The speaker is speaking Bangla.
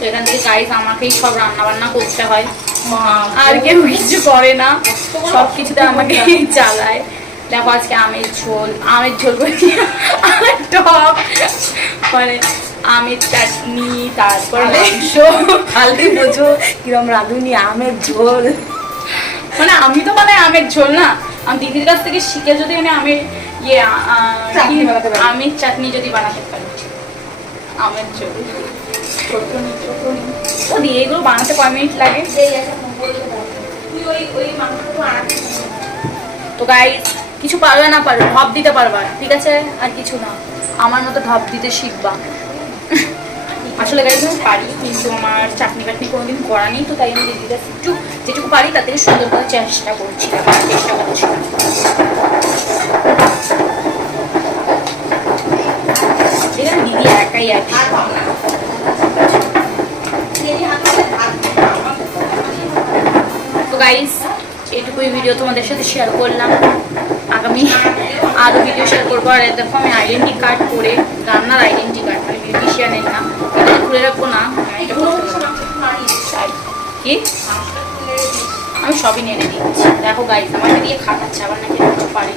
তো এখান থেকে গাইস আমাকেই সব রান্না বান্না করতে হয়, আর কেউ কিছু করে না, সব কিছুতে আমাকে চালায়। দেখো আজকে আমের ঝোল করছি, আমের টক, মানে আমের চাটনি, তারপর মাংস। খালি বোঝো কিরম রাঁধুনি, আমের ঝোল। মানে আমি তো মানে আমের ঝোল না, আমি দিদির কাছ থেকে শিখে যদি আমি আমের আমের চাটনি যদি বানাতে পারি, আমের ঝোল। ও দিয়ে এগুলো বানাতে কয় মিনিট লাগে? তো গাইস কিছু পারবে না পারবে, ঢপ দিতে পারবা, ঠিক আছে? আর কিছু না, আমার মতো ঢপ দিতে শিখবা। আসলে গাইস আমি পারি, কিন্তু আমার চাটনি কাটনি কোনোদিন করা নেই, তো তাই আমি দিদিটা একটু যেটুকু পারি তার থেকে সুন্দর করে চেষ্টা করছি। এখানে দিদি একাই আর কি। তো গাইস এইটুকুই ভিডিও তোমাদের সাথে শেয়ার করলাম, আগামী আরও ভিডিও শেয়ার করবো। আর দেখো আমি আইডেন্টি কার্ড করে, রান্নার আইডেন্টি কার্ড, মানে বিউটিশিয়ানের না, এটা খুলে রাখবো না, কি আমি সবই নেড়ে দিচ্ছি। দেখো গাইস আমাকে দিয়ে খাটাচ্ছে, আবার নাকি কিছু পারে।